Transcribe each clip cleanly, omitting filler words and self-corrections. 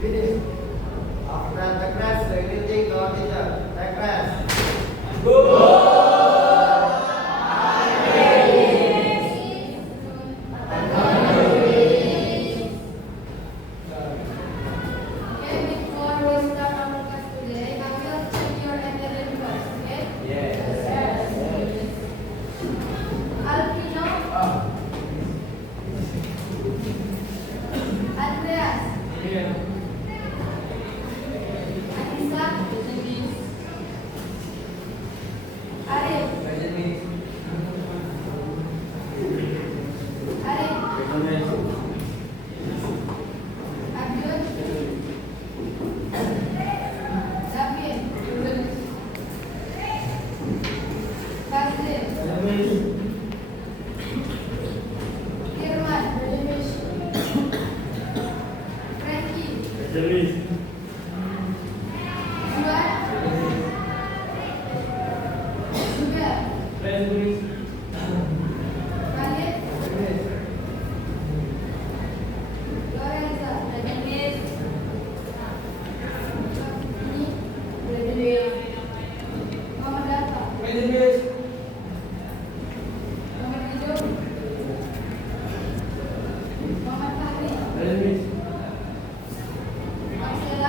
Finish. After the crash, everything got it up. The crash. Okay, before we start our class today, I will check your attendance first, okay? Yes. Alpino, Andreas, Anissa, Arif, Arjun, David, Fazil, Firman, Frankie, Juan, Sugar, Khalid, Lorenza, Muhammad Dafa, Muhammad Hidup, Muhammad Fahri, Marcelo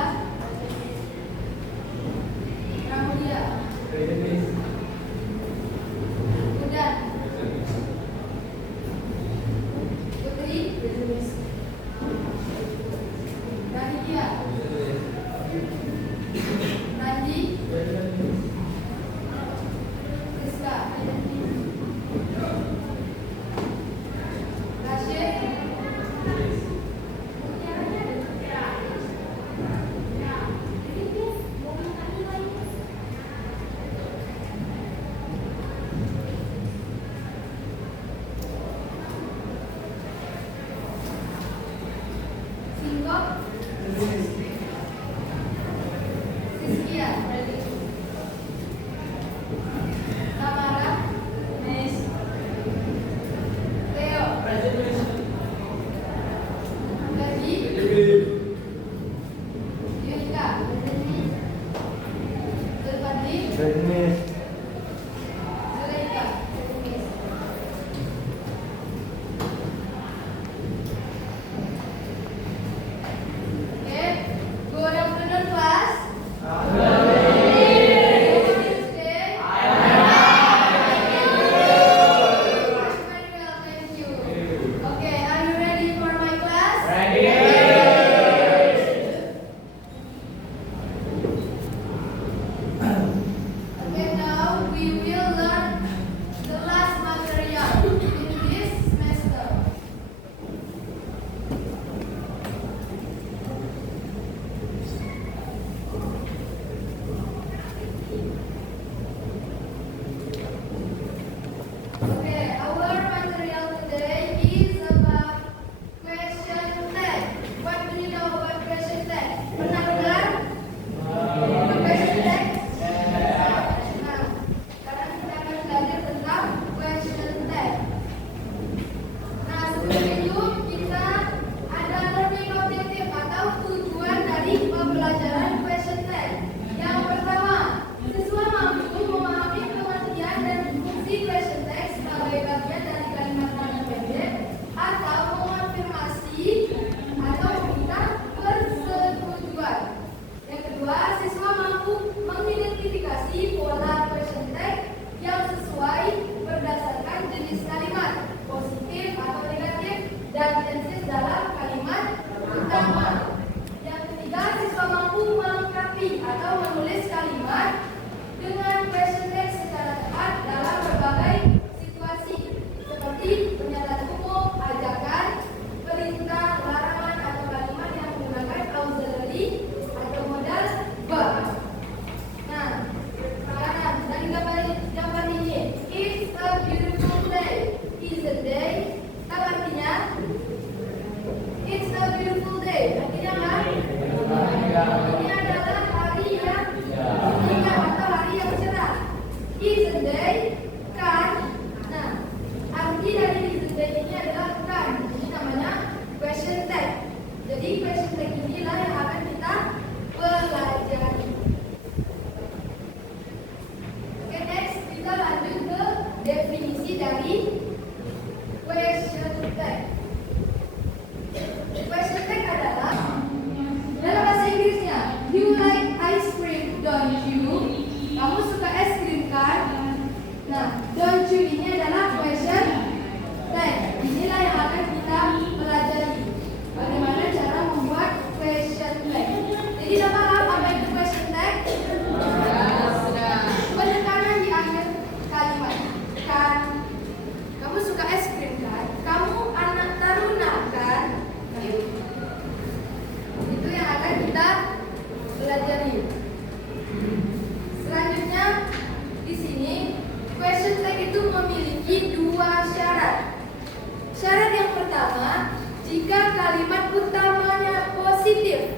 pertama, jika kalimat utamanya positif.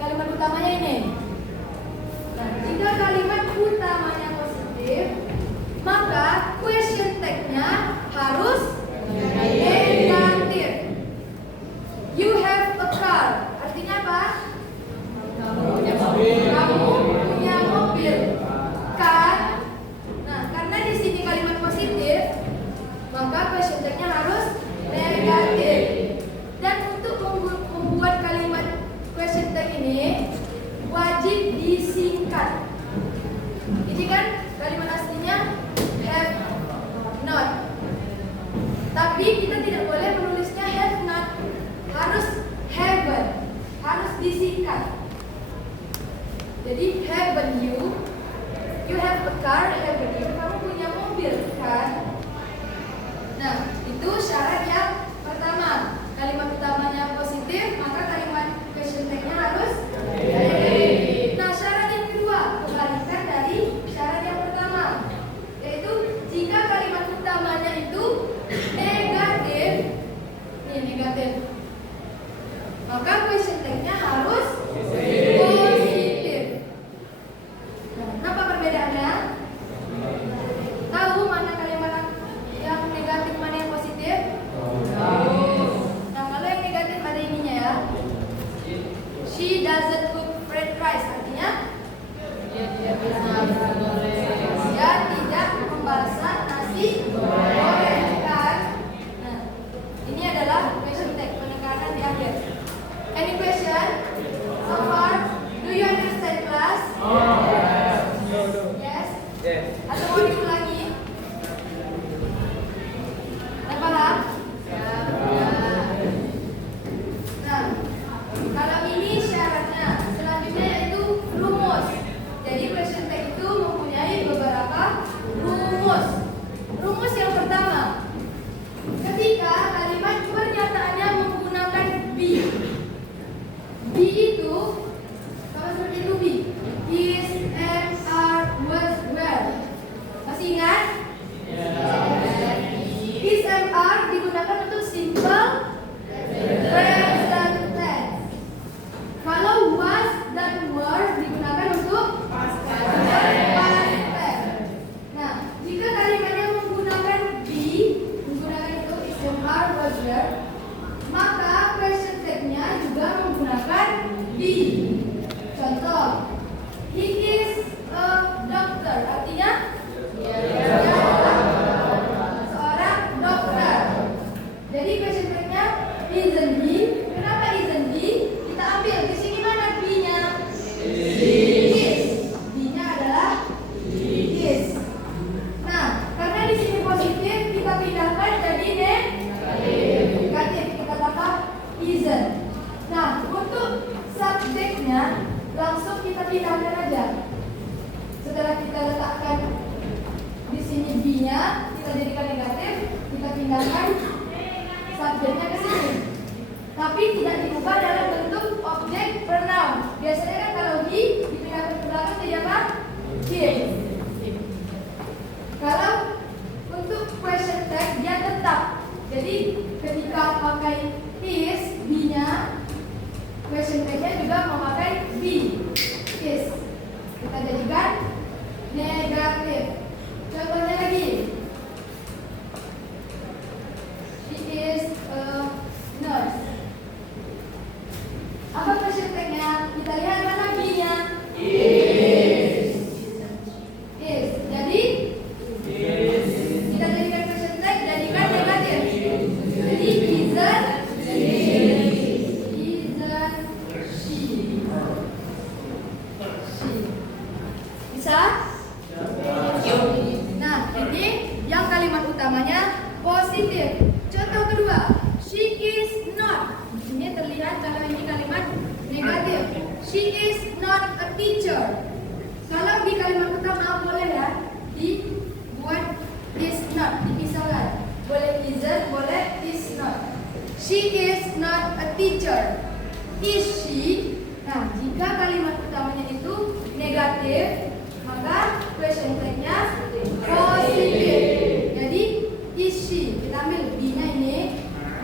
Kalimat utamanya ini. Nah, jika kalimat utamanya positif, maka question tag-nya harus negatif. You have a car. Artinya apa? Kamu punya mobil. Kan? Nah, karena di sini kalimat positif, maka question tag-nya harus negatif. Dan untuk membuat kalimat question tag ini wajib disingkat. Ini kan kalimat aslinya have not. Tapi kita tidak boleh menulisnya have not. Harus haven't. Harus disingkat. Jadi haven't you have a car, haven't you? Kamu punya mobil kan? Nah, itu syarat yang pertama. Kalimat utamanya positif, maka kalimat question tag-nya harus negatif. Nah, syarat yang kedua, kebalikan dari syarat yang pertama, yaitu jika kalimat utamanya itu negatif, ini negatif, maka question tag-nya harus positif. Nah, apa perbedaannya? Tahu mana kalimat yang negatif, mana yang positif? Nah, kalau yang negatif ada ininya ya. She doesn't cook fried rice. Artinya dia tidak membasah nasi goreng kan? Nah, ini adalah question tag, penekanan di akhir. Any question? So far, do you understand class? Yes? Atau mau diulangi? Ada paham? Nah, kalau ini syaratnya, selanjutnya yaitu rumus. Jadi question tag itu mempunyai beberapa rumus. Rumus yang pertama, ketika kalimat pernyataannya menggunakan be. Be itu, kalau seperti itu be. Is, am, are, was, were. Masih ingat? Is, am, are digunakan untuk simple present tense. Kalau was dan were digunakan untuk past tense. Nah, jika kalimatnya menggunakan be, menggunakan itu is, am, are, was, were, maka question tag-nya juga menggunakan be. Contoh, he is a doctor. Artinya dia adalah seorang dokter. Jadi question tag-nya isn't he. Kenapa isn't he? Kita ambil di sini mana be-nya? Is. B-nya adalah is. Nah, karena di sini positif, kita pindahkan jadi negatif. Kita tambah isn't. Nah, untuk subjeknya langsung kita pindahkan aja. Setelah kita letakkan di sini B-nya, kita jadikan negatif, kita pindahkan subjeknya ke sini. Tapi tidak diubah dalam bentuk objek pronoun. Biasanya kan kalau he dipindahkan ke belakang jadi apa? Him. Kalau untuk question tag dia tetap. Jadi ketika pakai is, B-nya, question tag-nya juga memakai be. Is. Kita jadikan negatif. Contohnya lagi. She is a nurse. Apa question tag-nya? Kita lihat mana B-nya. Is. Jadi kita jadikan question tag, jadikan negatif. Jadi isn't she. Bisa? Nah, ini yang kalimat utamanya positif. Contoh kedua, she is not. Ini terlihat kalau ini kalimat negatif. She is not a teacher. Kalau di kalimat utama boleh ya dibuat is not, dipisahkan. Boleh isn't, boleh is not. She is not a teacher. Is she? Nah, jika kalimat utamanya itu negatif, maka question tag-nya positif. Jadi is she. Kita ambil B-nya ini,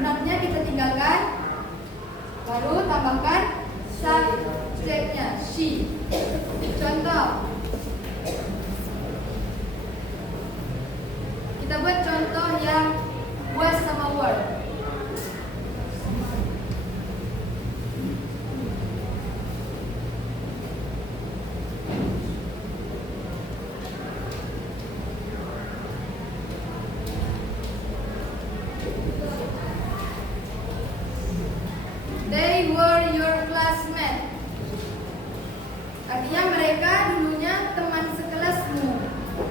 not-nya kalimatnya kita tinggalkan, baru tambahkan subjeknya she. Contoh, kita buat contoh yang was sama were. They were your classmates. Artinya mereka dulunya teman sekelasmu.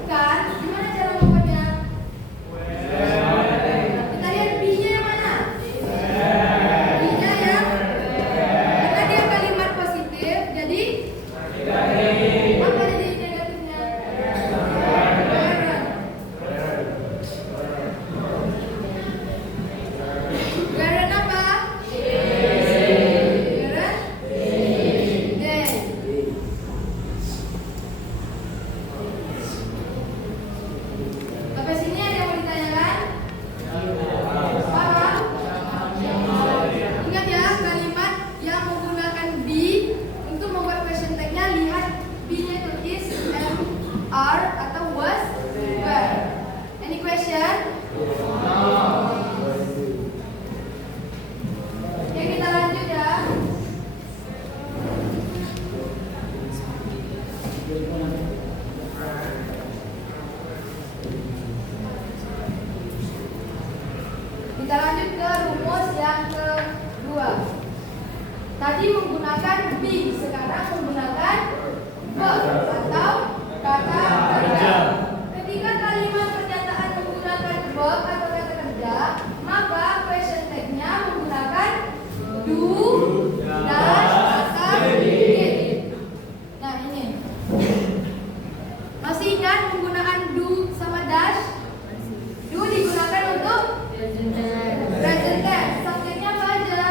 Kan? Gimana cara membuatnya? Kita lihat B-nya yang mana? B-nya ya. Karena dia kalimat positif, jadi apa jadi negatifnya? Weren't apa? Sampai sini ada yang mau ditanyakan? Paham? Ingat ya, kalimat yang menggunakan be untuk membuat question tag-nya, lihat be-nya itu is, am, are, atau was, were. Any question? Oke, kita lanjut ya. Kita lanjut ke rumus yang kedua. Tadi menggunakan be, sekarang menggunakan verb atau kata kerja. Ketika kalimat pernyataan menggunakan verb atau kata kerja, maka question tag-nya menggunakan do, dash, atau did. Nah ini, masih ingat penggunaan do sama dash? Do digunakan untuk present tense. Subjeknya apa aja?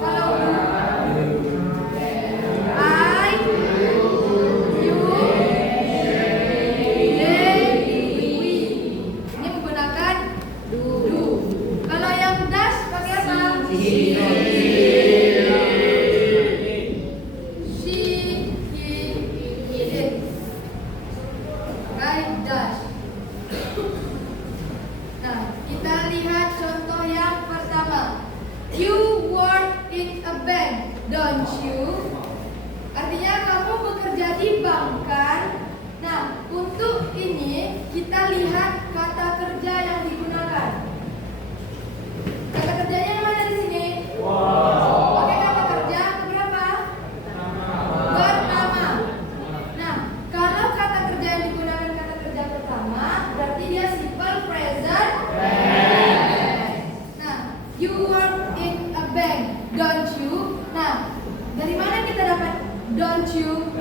Kalau do, I, you, they, we. Ini menggunakan do. Kalau yang dash pakai apa? She, he, it. Pakai dash. Nah, kita lihat contoh yang pertama. You work in a bank, don't you? Artinya kamu bekerja di bank kan? Nah, untuk ini kita lihat kata kerja yang digunakan. Kata kerjanya yang mana di sini? Pakai kata kerja berapa? Pertama. Nah, kalau kata kerja yang digunakan kata kerja pertama, berarti dia simple present. Nah, you work in a bank, don't you? Nah, dari mana kita dapat don't you?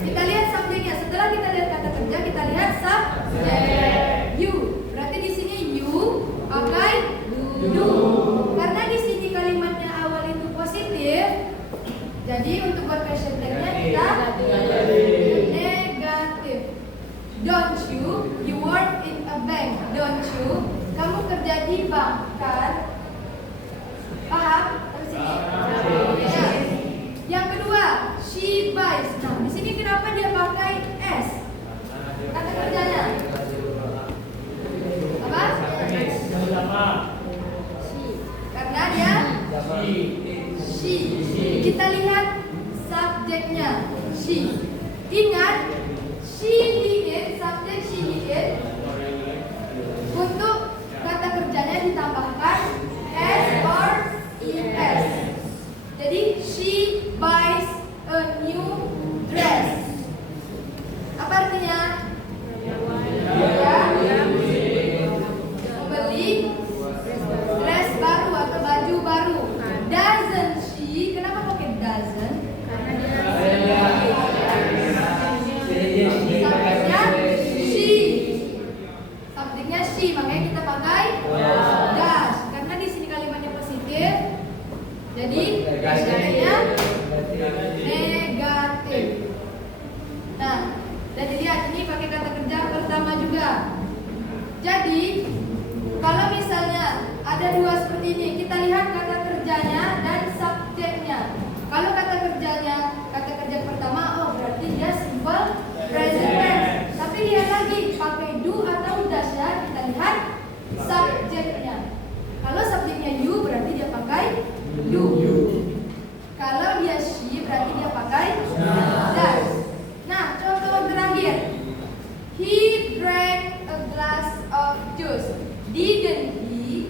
Kita lihat subjeknya. Setelah kita lihat kata kerja, kita lihat subjek. You. Berarti di sini you pakai do. Karena di sini kalimatnya awal itu positif, jadi untuk buat question tag-nya kita negatif. Don't you? You work in a bank, don't you? Kamu kerja di bank kan? Paham? Sampai sini? Ya. Yang kedua, she buys. Nah, di sini kenapa dia pakai s? Kata kerjanya apa? Karena dia she. Kita lihat subjeknya she. Ingat, she did, subjek she did. Untuk kata kerjanya ditambahkan s or es. Jadi she buys a new dress. Apa artinya? Membeli dress baru atau baju baru. Doesn't she? Kenapa pakai doesn't? Subjeknya she. Subjeknya she, makanya kita pakai does. Karena di sini kalimatnya positif, jadi kata-katanya negatif. Nah, dan dilihat ini pakai kata kerja pertama juga. Jadi, kalau misalnya ada dua seperti ini. Kita lihat kata kerjanya dan subjeknya. Kalau kata kerja pertama, oh berarti dia simple present tense. Tapi lihat lagi, pakai do atau does ya. Kita lihat subjeknya. Kalau subjeknya you, berarti dia pakai do. Kalau dia she, berarti dia pakai does. Nah, contoh terakhir. He drank a glass of juice. Didn't he?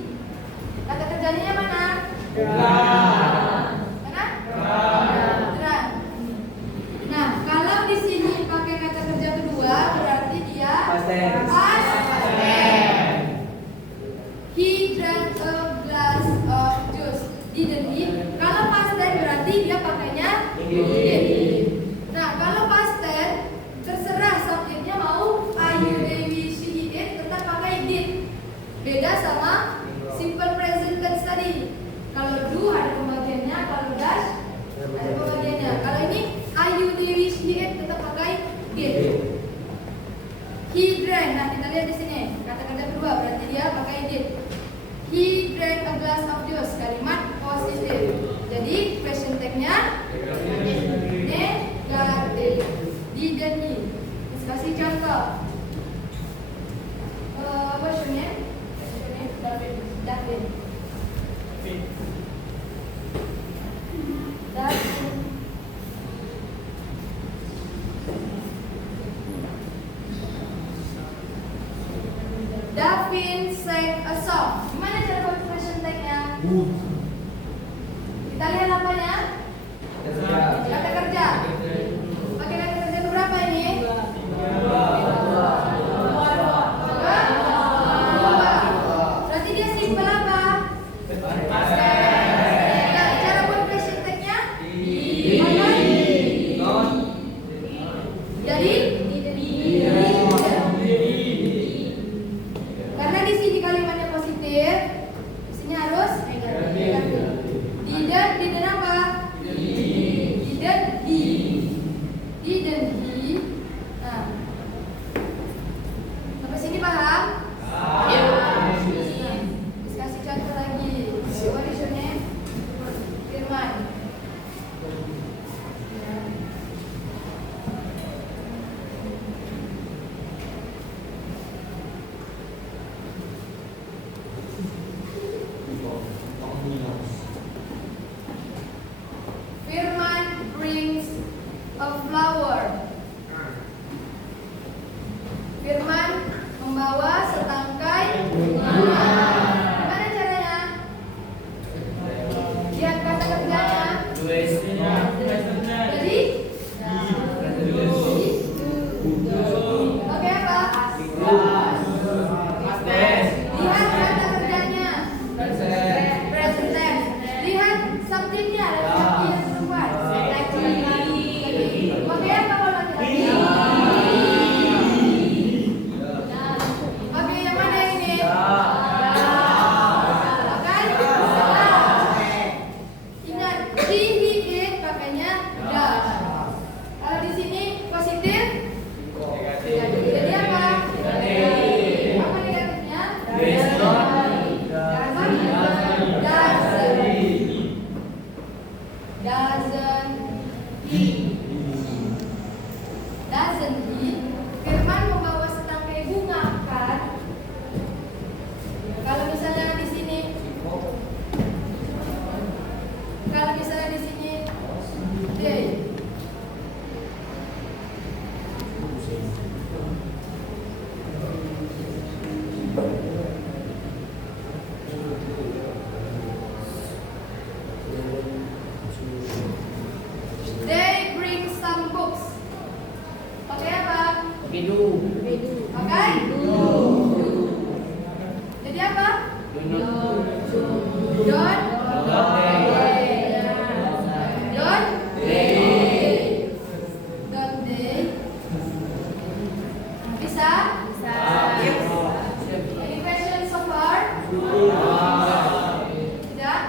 Kata kerjanya yang mana? Mana? Drank. Nah, kalau di sini pakai kata kerja kedua, berarti dia past tense. He drank a glass of juice. Didn't he? Kalau past tense berarti dia pakainya did. Nah, kalau past tense terserah subjeknya mau you, they, we, she, he, it, tetap pakai did. Beda sama simple present tense tadi. Kalau do ada pembagiannya, kalau does ada pembagiannya. Kalau ini you, they, we, she, it, tetap pakai did. He drank. Nah, kita lihat di sini kata-kata kedua berarti dia pakai did. He drank a glass of juice. Kalimat positif. Jadi question tag-nya negatif. Didn't he? Let's kasih contoh. What's your name? David. David. Davin sang a song. Gimana cara buat question tag-nya? Kita lihat apanya? Kata kerja. Pakai kata kerja berapa ini? Berarti dia simple apa? Nah, cara buat question tag-nya? Jadi karena di sini kalimatnya positif, di sini harus negatif. Didn't apa? Didn't he? Nah, sampai sini paham? Nah, kasih contoh lagi. What is your name? Firman. Firman brings a flower. Firman membawa setangkai bunga. Gimana caranya? Lihat kata kerjanya. Jadi oke apa? Lihat kata kerjanya. Present tense. Lihat subjeknya. Laki-laki yang perempuan. Laki-laki. Pakai apa kalau laki-laki? Pakai yang mana ini? Pakai? Ingat, he, it pakainya does. Kalau di sini positif? Jadi apa? Apa negatifnya? Doesn't he? Firman membawa setangkai bunga kan? Kalau misalnya di sini, they. They bring some books. Pakai apa? Pakai? Jadi apa? Don't. Don't they? Bisa? Any questions so far? Tidak?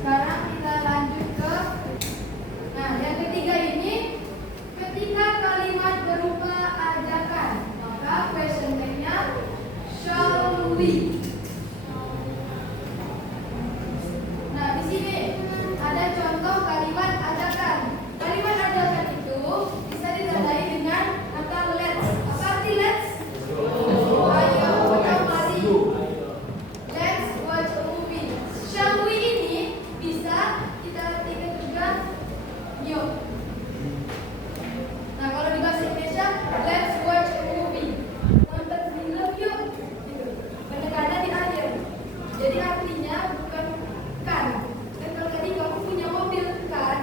Sekarang kita lanjut ke yang ketiga ini, ketika kalimat berupa ajakan, maka question tag-nya we? Nah, di sini ada contoh kalimat ajakan. Kalimat ajakan itu bisa ditandai dengan kata let's. Apa arti let's? Ayo, atau mari. Let's watch a movie. Shall we ini bisa kita artikan juga yuk. Nah, kalau di bahasa Indonesia, let's watch a movie. Nonton film yuk. Gitu. Penekanannya di akhir. Jadi artinya bukan kan. Dan kalau tadi kamu punya mobil kan.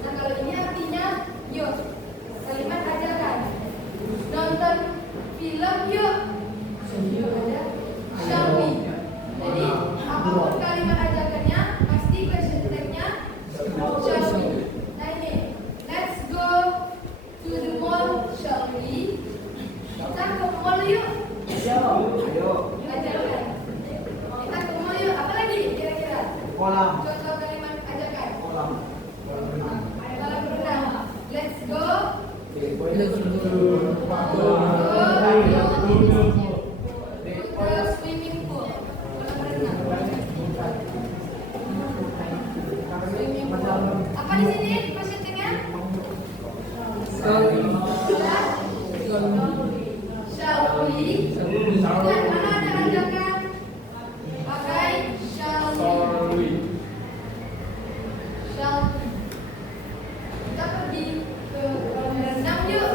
Nah, kalau ini artinya yuk. Kalimat ajakan. Nonton film yuk. Ada shall we. Jadi apapun kalimat ajakannya pasti question tag-nya shall we. Nah ini, let's go to the mall, shall we? Kita ke mall yuk. Ayo. Ajakan. Kita ke mall yuk. Apa lagi kira-kira? Kolam. Contoh kalimat ajakan. Kolam. Kolam renang. Let's go. To the swimming pool. Kolam renang. Swimming pool. Apa di sini question tag-nya? Shall we? Dan mana ada ajakan? Pakai shall we. Shall we? Kita pergi ke kolam renang yuk.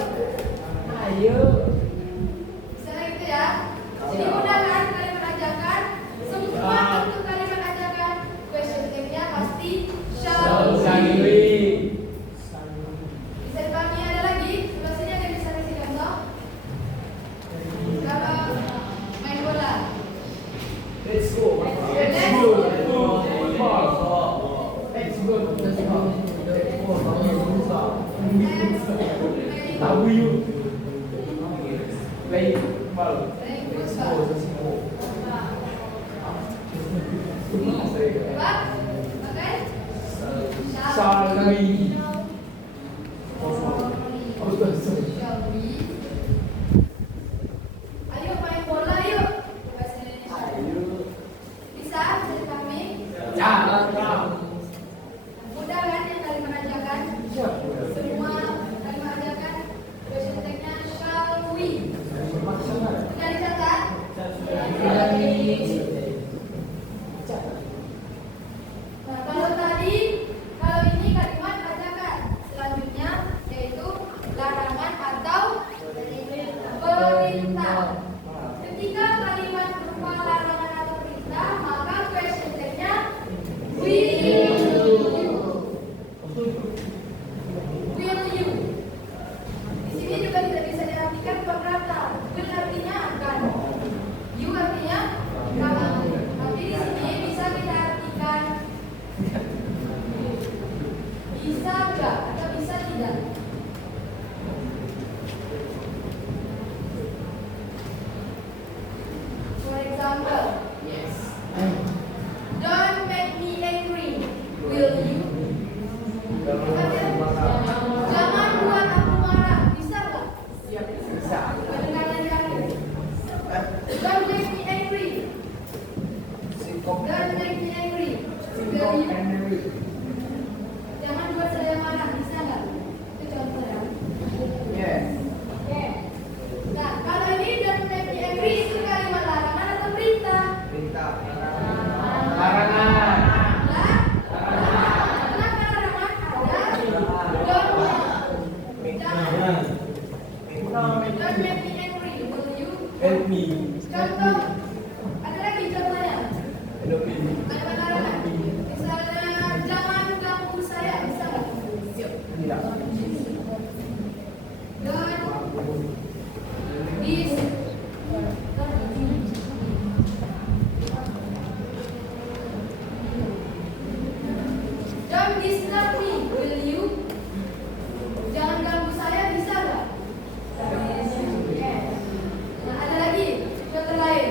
Bisa gitu ya. Jadi mudah kan kalimat ajakan? Semua bentuk kalimat ajakan question tag-nya pasti shall we. Bisa dipahami ada lagi? Sebelah sini ada yang bisa kasih contoh? Kalau main bola. Let's go. Playing football. Coba, pakai shall we. Ayo main bola yuk. Bahasa Indonesia. Bisa dipahami? Mudah kan yang kalimat ajakan? Semua kalimat ajakan question tag-nya shall we. Sudah dicatat? Nah, kalau ini kalimat ajakan. Selanjutnya yaitu larangan atau perintah. Ketika kalimat berupa larangan atau perintah, maka question tag-nya will you. Will you. Di sini juga tidak bisa diartikan pernata. Will artinya akan. You artinya kamu. Tapi di sini bisa kita artikan bisa enggak atau bisa tidak. For example, don't make me angry. Will you? Jangan buat aku marah. Bisa enggak? Pendengaran di akhir. Don't make me angry. Don't make me angry. Will you? Jangan buat saya marah. Bisa enggak? Itu contoh ya. Oke. Nah, kalau ini don't make me angry itu kalimat larangan atau perintah? Perintah. Larangan. Kenapa larangan? Ada don't make me angry. Will you? Help me. Contoh. Ada lagi contohnya. Kalimat larangan. Misalnya jangan ganggu saya. Bisa nggak? Don't disturb me, will you? Jangan ganggu saya, bisa nggak? Nah, ada lagi contoh lain.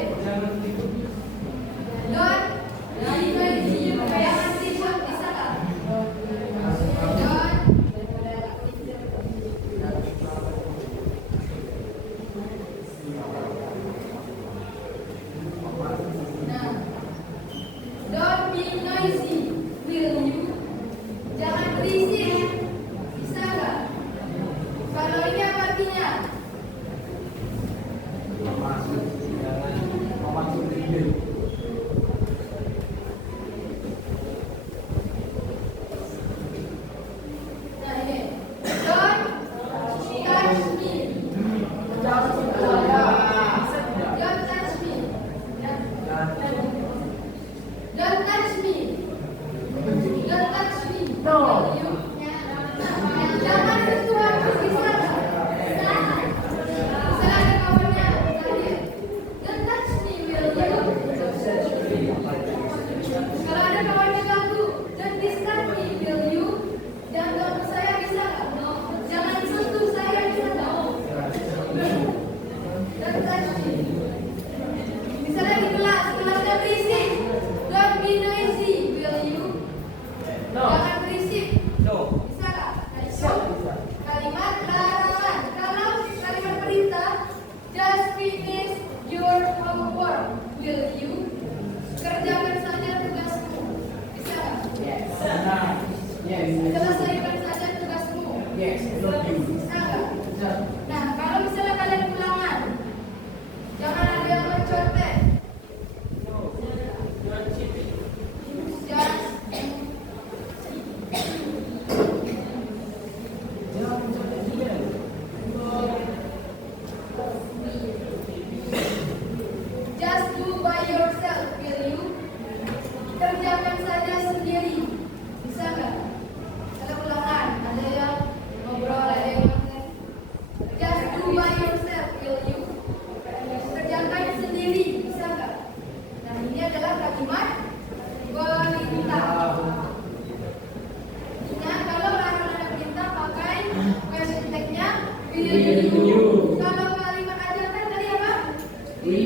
Shall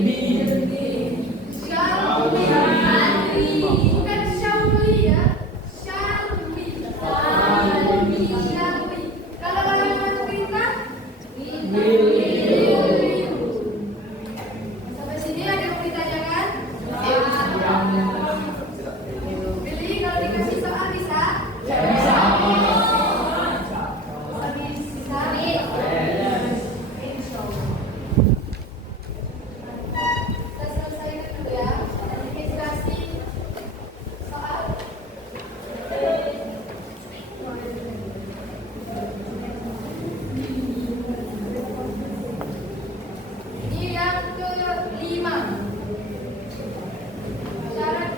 we? Bukan shall we ya. Shall we? Shall we? Kalau kalian masuk perintah, will. Sampai sini ada yang mau ditanyakan? Billy, kalau dikasih soal bisa? Bisa. Insya Allah. Kita selesaikan dulu ya. Administrasi soal. Ini yang kelima. Syarat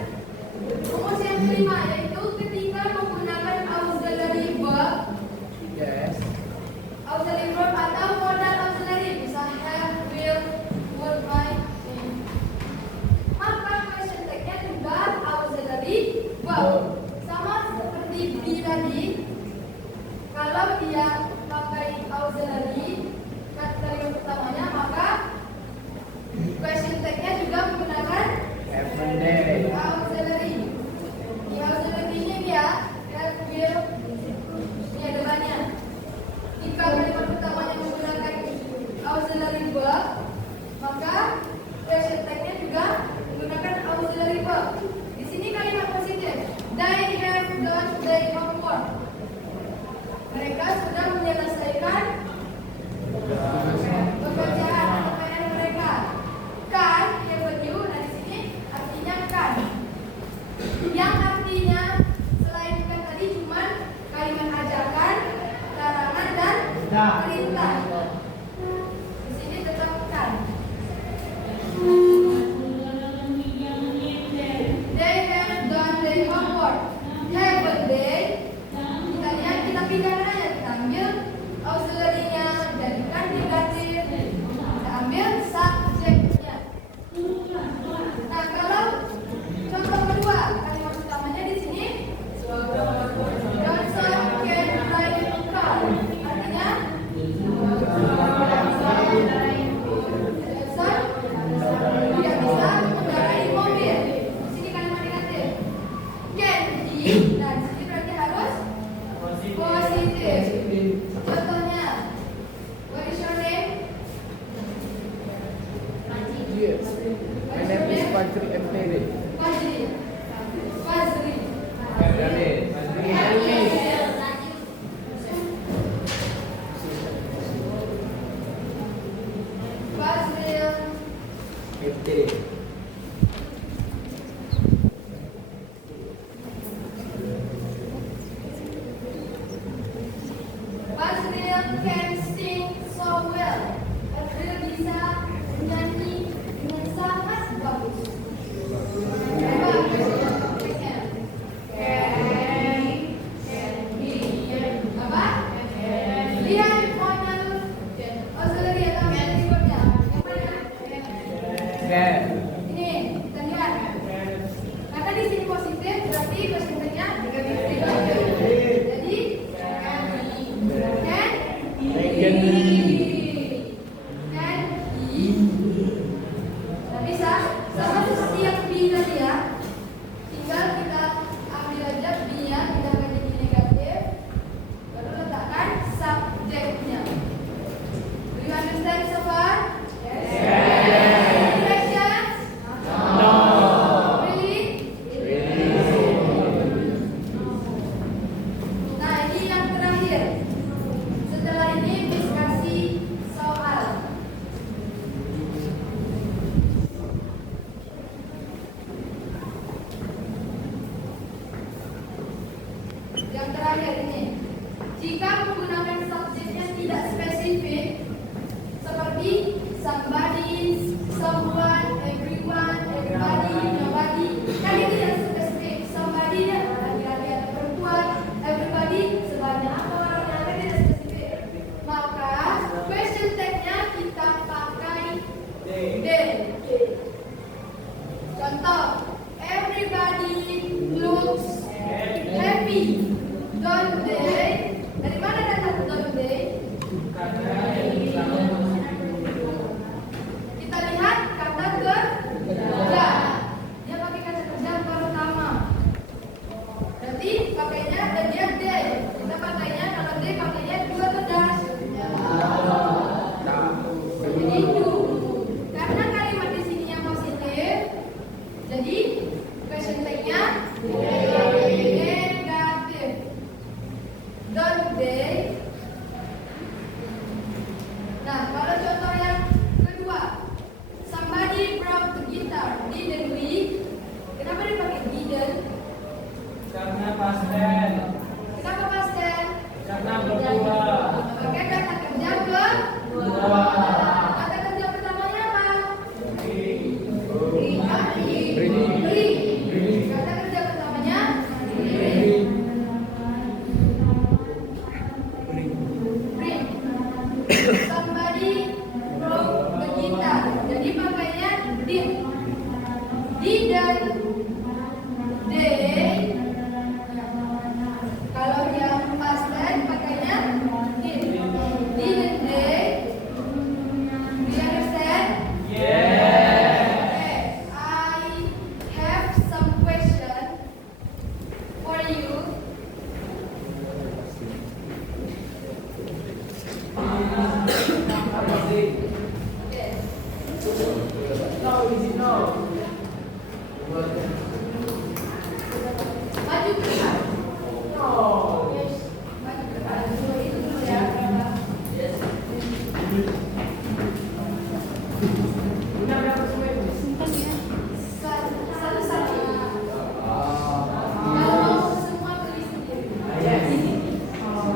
rumus yang kelima yaitu ketika menggunakan auxiliary verb, auxiliary verb atau modal auxiliary bisa have, will, would, might, may. Maka question tag-nya juga auxiliary verb. Sama seperti B tadi, kalau dia pakai auxiliary kalimat pertamanya, maka question tag-nya juga menggunakan auxiliary. Di auxiliary ini dia have, will, ini depannya. Jika kalimat pertamanya menggunakan auxiliary verb, maka question tag-nya juga menggunakan auxiliary verb. Di sini kalimat positif. They have done their homework. Mereka sudah menyelesaikan pekerjaan atau PR mereka. Kan, yang baju, nah di sini artinya kan. Yang artinya selain kan tadi cuma kalimat ajakan, larangan dan perintah. Di sini tetap kan. They have done their homework. Haven't they? Kita lihat, kita pindahkan aja, kita ambil auxiliary-nya, jadikan negatif. Kita ambil subjeknya. Nah, kalau contoh kedua, kalimat utamanya di sini Johnson can drive a car. Artinya Johnson dia bisa mengendarai mobil. Di sini kalimat negatif. Can he? Nah, di sini berarti harus positif. Contohnya, what is your name? Fazri. Fazri. Fazril can sing so well. Fazril bisa menyanyi dengan sangat bagus. Coba question topiknya. Can he? Apa? Lihat modal auxiliary atau auxiliary verbnya. Yang mana? Ini, kita lihat. Maka di sini positif berarti question tag-nya negatif. Jadi can he? Bisa sama seperti yang B tadi ya. Tinggal kita ambil aja B-nya, kita akan jadi negatif. Baru letakkan subjeknya. Do you understand so far? Any questions? Really? Nah, ini yang terakhir. Setelah ini Miss kasih soal. Yang terakhir ini, jika menggunakan subjeknya tidak spesifik, seperti somebody, someone, everyone, everybody, nobody, kan ini tidak spesifik. Somebody laki-laki atau perempuan, everybody sebanyak apa orangnya, kan tidak spesifik. Maka question tag-nya kita pakai they. Contoh, everybody looks happy. Don't they? Dari mana datang don't they? Kita lihat kata Jadi pakainya didn't they. Kalau yang past tense pakainya did. Didn't they? Do you understand? Okay, I have some question for you. Okay. Maju ke depan. Yes. Maju ke depan. Dulu itu dulu ya. Satu-satu. Kalau mau semua tulis sendiri. Oke.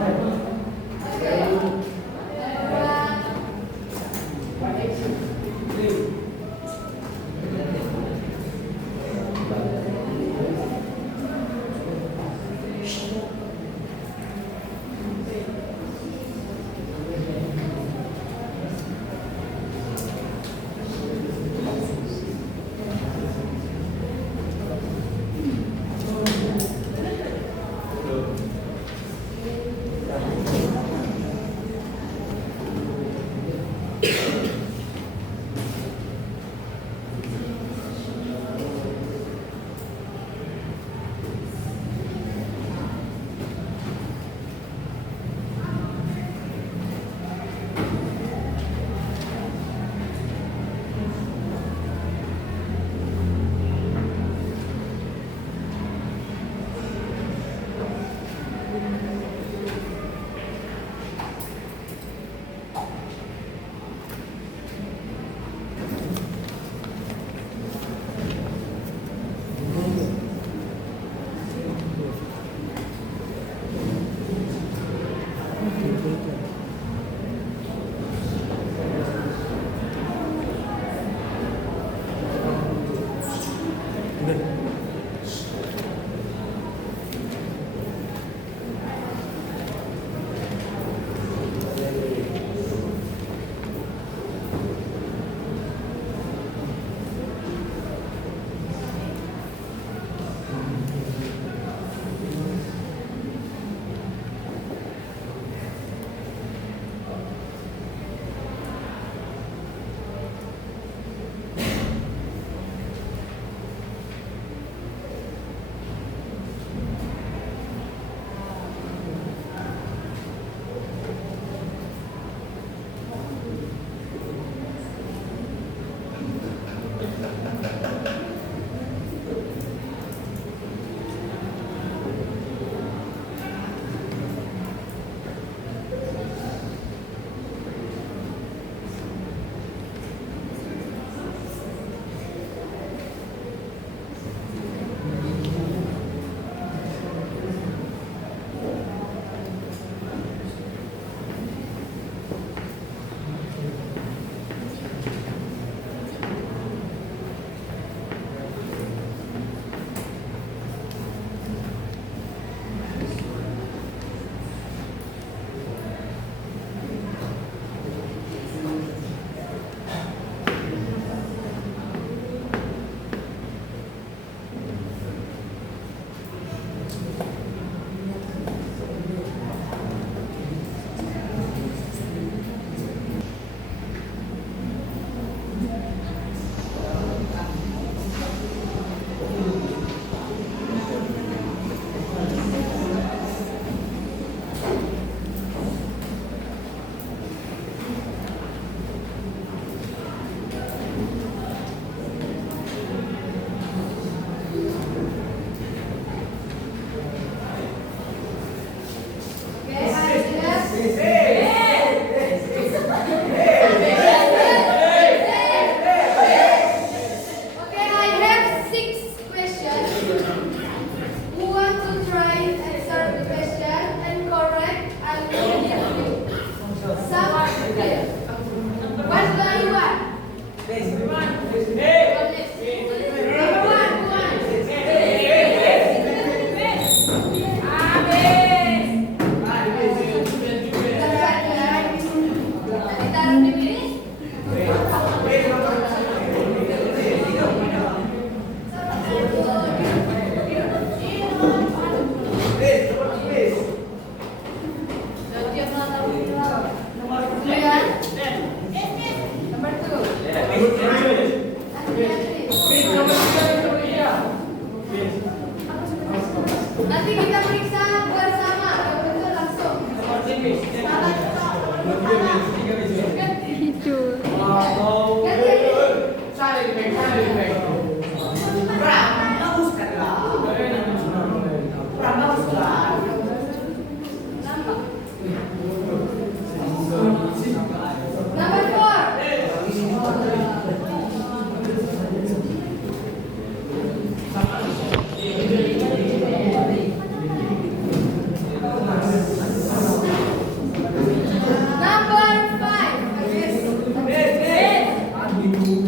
Gantian.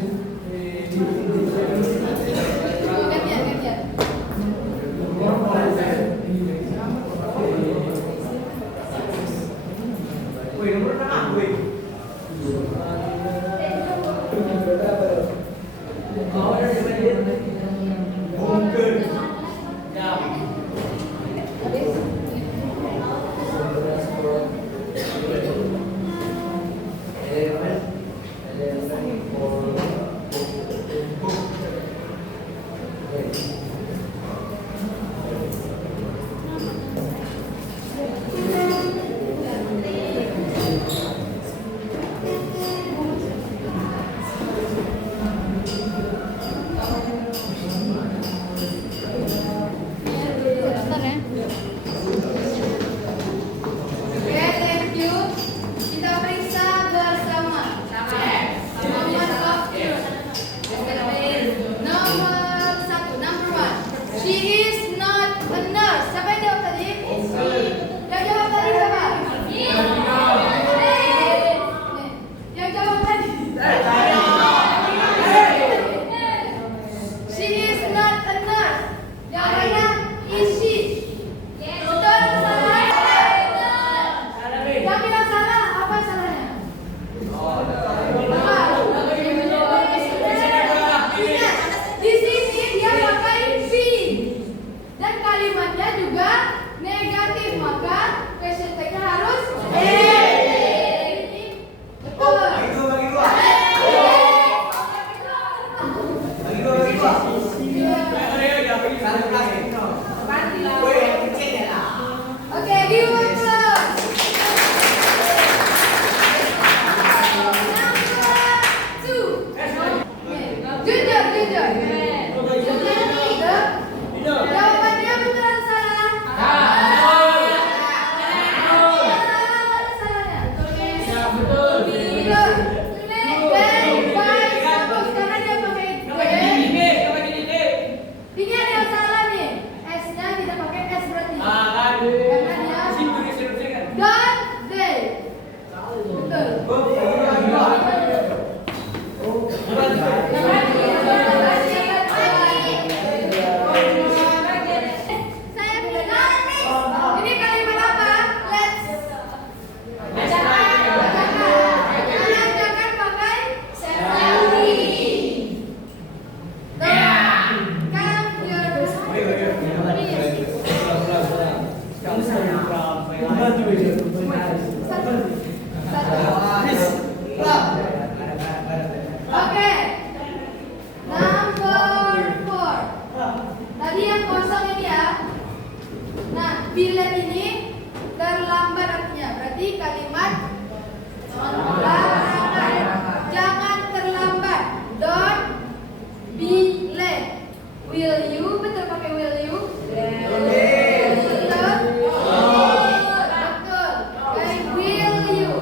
Oke, thank you. Kita periksa bersama. Nomor number one. She is not a nurse. Siapa yang jawab tadi? Yang jawab tadi siapa? Yang jawab tadi. She is not a nurse. Jawabannya is she. Betul atau salah? Yang bilang salah, apa salahnya? Ingat, di sini dia pakai be dan kalimatnya juga negatif, maka question tag-nya harus betul. Oke, give one plus. Number two. Jujur. Jawabannya betul atau salah? Salahnya. Betul. Baik, bagus karena dia pakai ini ada yang salah nih. S-nya tidak pakai S berarti. Karena dia don't they. Betul. Saya bilang ini kalimat apa? Let's. Jangan pakai Oke. Number four. Tadi yang kosong ini ya. Nah, bilet ini terlambat artinya. Berarti kalimat terlambat. Jangan terlambat. Don't be late. Will you? Betul pakai will you? Betul. Betul. Okay, will you?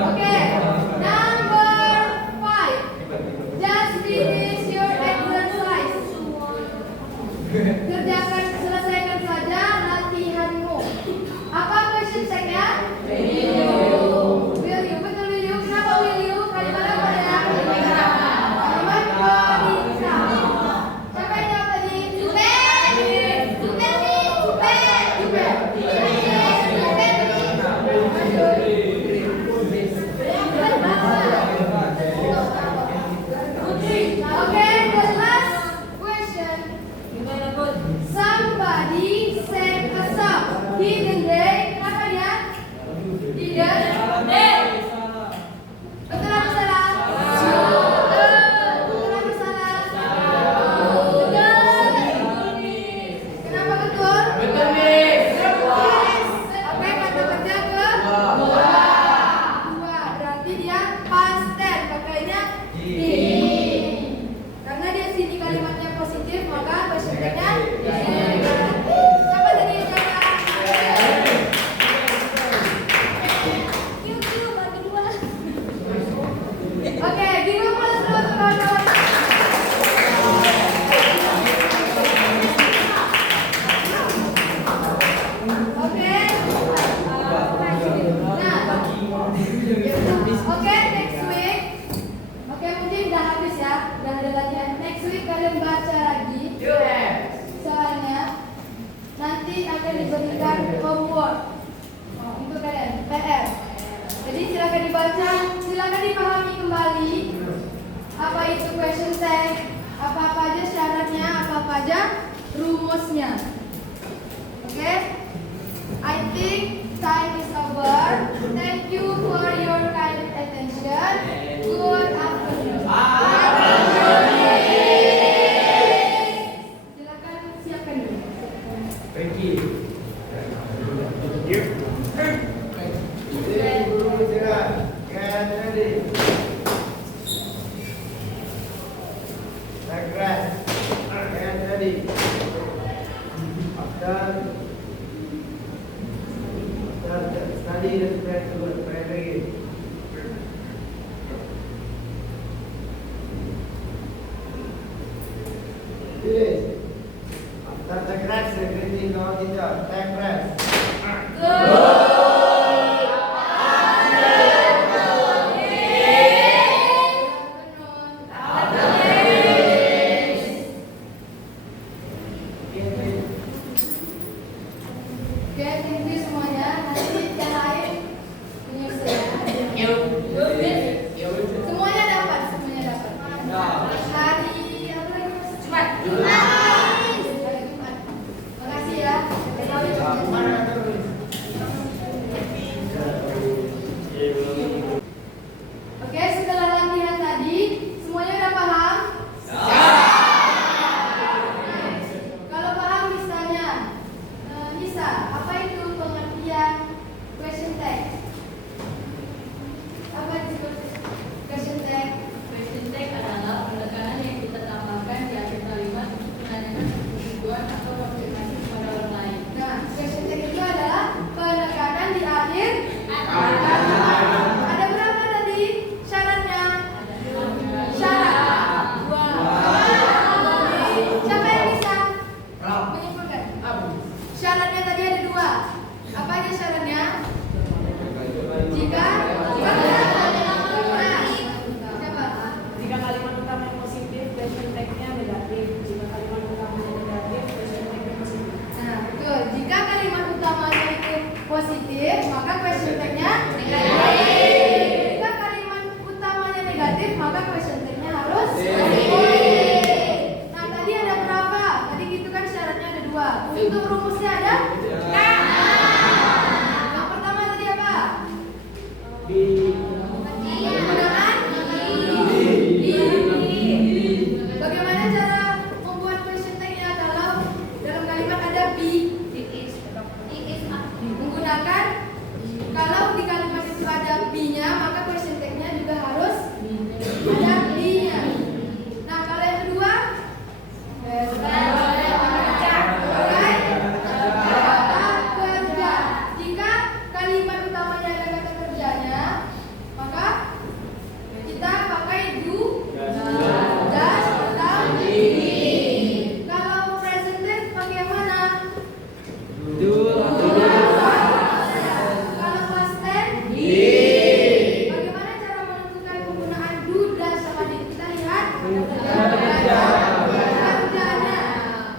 Oke, number five. Just finish your exercise. Selesaikan saja latihanmu. Apa question tag-nya? Will you? Betul will you? Kenapa will you? Kalimat apa ya? Kalimat perintah. Siapa yang jawab tadi? Okay, the last question. Somebody sang a song. Didn't they? Kenapa dia? Didn't. Betul atau salah? Betul atau salah? Betul. Kenapa betul? Oke, kata kerja ke? Dua. Berarti dia past tense. Pakainya did. Karena dia sini kalimatnya positif, maka question tag-nya negatif. Siapa tadi yang jawab? itu question tag, apa-apa aja syaratnya, apa-apa aja rumusnya. Oke? I think time is over. Thank you for your kind attention. Good afternoon. Silakan siapkan dulu. Thank you. Jadi guru silakan. Get ready. Regress. Get ready. After study the spread to the primary. Finish. After the crash, the greeting of teacher. Time rest. Oke, thank you semuanya. Nanti yang lain menyusul ya. Semuanya dapat, semuanya dapat. Hari apa lagi? Jumat. Hari Jumat. Makasih ya. Oke, setelah latihan tadi, semuanya udah paham? Kalau paham misalnya, Nisa, apa itu pengertian question tag? Apa itu question tag? Question tag adalah penekanan yang kita tambahkan di akhir kalimat untuk menanyakan tujuan atau konfirmasi kepada orang lain. Nah, question tag itu adalah penekanan di akhir kalimat. Ada berapa tadi syaratnya? Syarat dua. Siapa yang bisa menyimpulkan? Syaratnya tadi ada dua. Apa aja syaratnya? Jika siapa? Jika kalimat utamanya positif, question tag-nya negatif. Jika kalimat utamanya negatif, question tag-nya positif. Nah, betul. Jika kalimat utamanya itu positif, maka question tag-nya negatif. Jika kalimat utamanya negatif, maka question tag-nya harus positif. Nah, tadi ada berapa? Tadi gitu kan syaratnya ada dua. Untuk rumusnya ada? Yang pertama tadi apa? Penggunaan bagaimana cara membuat question tag-nya kalau dalam kalimat ada be? Menggunakan kalau di kalimat itu ada be-nya, maka question tag-nya juga harus ada be-nya. Nah, kalau yang kedua kata kerja. Jika kalimat utamanya ada kata kerjanya, maka kita pakai do, does, atau did. Kalau present tense pakai yang mana? Kalau past tense? Bagaimana cara menentukan penggunaan do, does, sama did? Kita lihat kata kerjanya.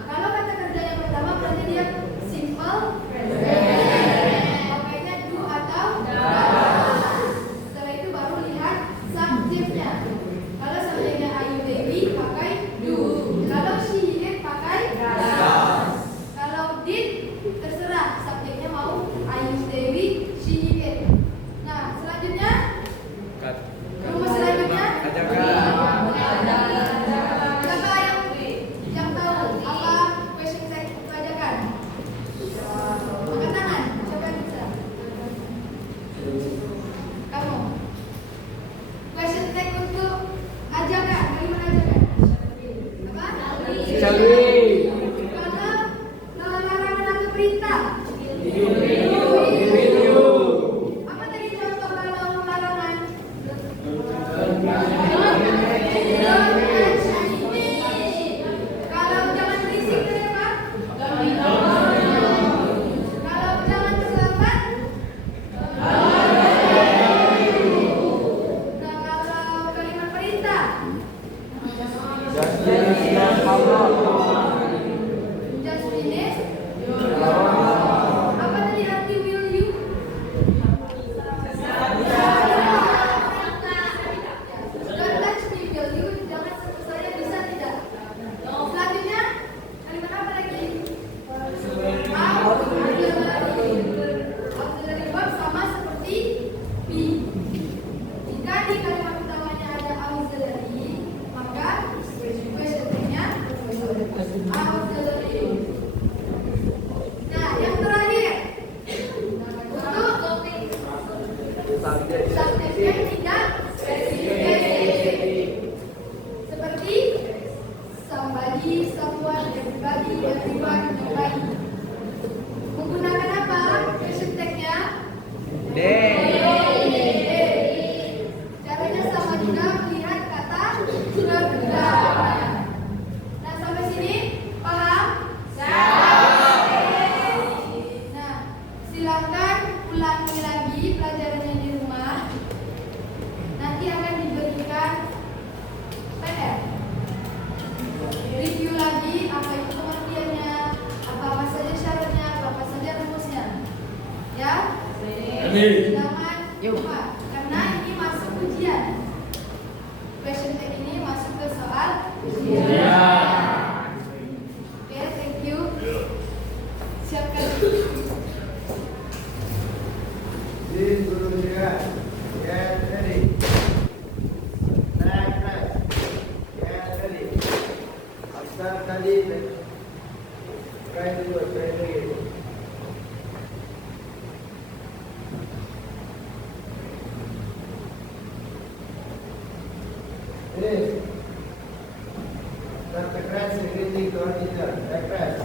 Kalau kata kerja yang pertama berarti dia simple present. Pakainya do atau does. Setelah itu baru lihat subjeknya. Kalau subjeknya Ayu Dewi pakai do. Kalau she did pakai does. Kalau did terserah subjeknya mau Ayu Dewi, she did. Nah, selanjutnya rumus selanjutnya siapa yang tahu apa question tag ajakan? Angkat tangan. Siapa yang bisa? Kamu. Question tag untuk ajakan, kalimat ajakan. Apa? Kalau larangan atau perintah? Apa tadi contoh kalau larangan? Kalau jangan berisik itu apa? Kalau jangan terlambat? Nah, kalau kalimat perintah? Just finish. Apa tadi arti Silakan. Pak, karena ini masuk ujian. Question tag ini masuk ke soal ujian. Oke, thank you. Siapkan. This guru juga. Get ready. Tag press. Get ready. After tadi, try dulu, try lagi. Ini. Tag press, greeting to our teacher. Tag press.